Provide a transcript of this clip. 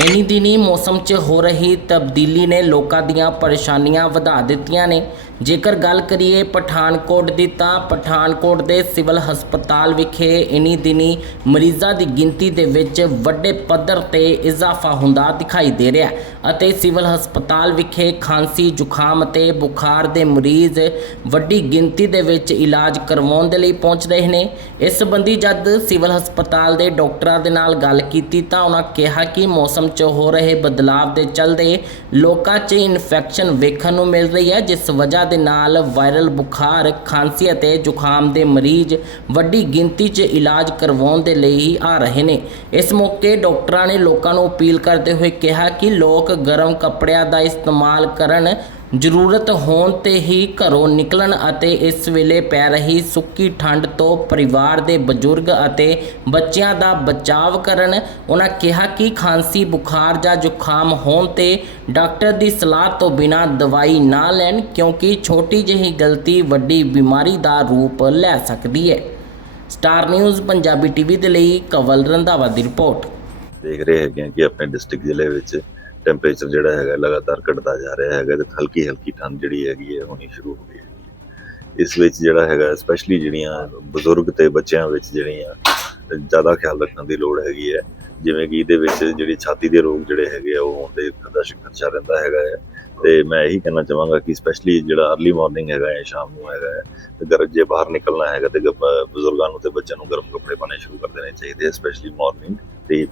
ਇਨੀ ਦਿਨੀ ਮੌਸਮ 'ਚ ਹੋ ਰਹੀ ਤਬਦੀਲੀ ਨੇ ਲੋਕਾਂ ਦੀਆਂ ਪਰੇਸ਼ਾਨੀਆਂ ਵਧਾ ਦਿੱਤੀਆਂ ਨੇ। ਜੇਕਰ ਗੱਲ ਕਰੀਏ ਪਠਾਨਕੋਟ ਦੀ ਤਾਂ ਪਠਾਨਕੋਟ ਦੇ ਸਿਵਲ ਹਸਪਤਾਲ ਵਿਖੇ ਇਨੀ ਦਿਨੀ ਮਰੀਜ਼ਾਂ ਦੀ ਗਿਣਤੀ ਦੇ ਵਿੱਚ ਵੱਡੇ ਪੱਧਰ ਤੇ ਇਜ਼ਾਫਾ ਹੁੰਦਾ ਦਿਖਾਈ ਦੇ ਰਿਹਾ ਅਤੇ ਸਿਵਲ ਹਸਪਤਾਲ ਵਿਖੇ ਖਾਂਸੀ, ਜ਼ੁਕਾਮ ਅਤੇ ਬੁਖਾਰ ਦੇ ਮਰੀਜ਼ ਵੱਡੀ ਗਿਣਤੀ ਦੇ ਵਿੱਚ ਇਲਾਜ ਕਰਵਾਉਣ ਦੇ ਲਈ ਪਹੁੰਚ ਰਹੇ ਨੇ। ਇਸ ਸੰਬੰਧੀ ਜਦ ਸਿਵਲ ਹਸਪਤਾਲ ਦੇ ਡਾਕਟਰਾਂ ਦੇ ਨਾਲ ਗੱਲ ਕੀਤੀ ਤਾਂ ਉਹਨਾਂ ਕਿਹਾ ਕਿ ਮੌਸਮ 'ਚ ਹੋ ਰਹੇ ਬਦਲਾਵ ਦੇ ਚੱਲਦੇ ਲੋਕਾਂ 'ਚ ਇਨਫੈਕਸ਼ਨ ਵੇਖਣ ਨੂੰ ਮਿਲ ਰਹੀ ਹੈ, ਜਿਸ ਵਜ੍ਹਾ ਦੇ ਨਾਲ ਵਾਇਰਲ ਬੁਖਾਰ, ਖਾਂਸੀ ਅਤੇ ਜ਼ੁਕਾਮ ਦੇ ਮਰੀਜ਼ ਵੱਡੀ ਗਿਣਤੀ 'ਚ ਇਲਾਜ ਕਰਵਾਉਣ ਦੇ ਲਈ ਹੀ ਆ ਰਹੇ ਨੇ। ਇਸ ਮੌਕੇ ਡਾਕਟਰਾਂ ਨੇ ਲੋਕਾਂ ਨੂੰ ਅਪੀਲ ਕਰਦੇ ਹੋਏ ਕਿਹਾ ਕਿ ਲੋਕ ਗਰਮ ਕੱਪੜਿਆਂ ਦਾ ਇਸਤੇਮਾਲ ਕਰਨ ਜ਼ਰੂਰਤ ਹੋਣ ਤੇ ਹੀ ਘਰੋਂ ਨਿਕਲਣ ਅਤੇ ਇਸ ਵੇਲੇ ਪੈ ਰਹੀ ਸੁੱਕੀ ਠੰਡ ਤੋਂ ਪਰਿਵਾਰ ਦੇ ਬਜ਼ੁਰਗ ਅਤੇ ਬੱਚਿਆਂ ਦਾ ਬਚਾਵ ਕਰਨ ਉਹਨਾਂ ਕਿਹਾ ਕਿ ਖਾਂਸੀ, ਬੁਖਾਰ ਜਾਂ ਜ਼ੁਕਾਮ ਹੋਣ ਤੇ ਡਾਕਟਰ ਦੀ ਸਲਾਹ ਤੋਂ ਬਿਨਾਂ ਦਵਾਈ ਨਾ ਲੈਣ ਕਿਉਂਕਿ ਛੋਟੀ ਜਿਹੀ ਗਲਤੀ ਵੱਡੀ ਬਿਮਾਰੀ ਦਾ ਰੂਪ ਲੈ ਸਕਦੀ ਹੈ। ਸਟਾਰ ਨਿਊਜ਼, ਪੰਜਾਬੀ ਟੀਵੀ ਦੇ ਲਈ ਕਵਲ ਰੰਧਾਵਾ ਦੀ ਰਿਪੋਰਟ। ਦੇਖ ਰਹੇ ਹੈਗੇ ਕਿ ਆਪਣੇ ਡਿਸਟ੍ਰਿਕਟ ਜ਼ਿਲ੍ਹੇ ਵਿੱਚ ਟੈਂਪਰੇਚਰ ਜਿਹੜਾ ਹੈਗਾ ਲਗਾਤਾਰ ਘਟਦਾ ਜਾ ਰਿਹਾ ਹੈਗਾ ਤੇ ਹਲਕੀ ਹਲਕੀ ਠੰਡ ਜਿਹੜੀ ਹੈਗੀ ਹੈ, ਹੋਣੀ ਸ਼ੁਰੂ ਹੋ ਗਈ ਹੈ। ਇਸ ਵਿੱਚ ਜਿਹੜਾ ਹੈਗਾ ਸਪੈਸ਼ਲੀ ਜਿਹੜੀਆਂ ਬਜ਼ੁਰਗ ਤੇ ਬੱਚਿਆਂ ਵਿੱਚ ਜਿਹੜੀਆਂ ਜ਼ਿਆਦਾ ਖਿਆਲ ਰੱਖਣ ਦੀ ਲੋੜ ਹੈਗੀ ਹੈ, ਜਿਵੇਂ ਕਿ ਇਹਦੇ ਵਿੱਚ ਜਿਹੜੀ ਛਾਤੀ ਦੇ ਰੋਗ ਜਿਹੜੇ ਹੈਗੇ ਆ, ਉਹ ਹੋਣ ਦਾ ਖਰਚਾ ਰਹਿੰਦਾ ਹੈਗਾ ਹੈ। ਤੇ ਮੈਂ ਇਹੀ ਕਹਿਣਾ ਚਾਹਾਂਗਾ ਕਿ ਸਪੈਸ਼ਲੀ ਜਿਹੜਾ अर्ਲੀ ਮਾਰਨਿੰਗ ਹੈਗਾ ਹੈ ਸ਼ਾਮ ਨੂੰ ਹੈਗਾ ਹੈ, ਤੇ ਗਰ ਜੇ ਬਾਹਰ ਨਿਕਲਣਾ ਹੈਗਾ ਤੇ ਗ- ਬਜ਼ੁਰਗਾਂ ਨੂੰ ਤੇ ਬੱਚਿਆਂ ਨੂੰ ਗਰਮ ਕੱਪੜੇ ਪਾਣੇ ਸ਼ੁਰੂ ਕਰ ਦੇਣੇ ਚਾਹੀਦੇ ਸਪੈਸ਼ਲੀ ਮਾਰਨਿੰਗ ਤੇ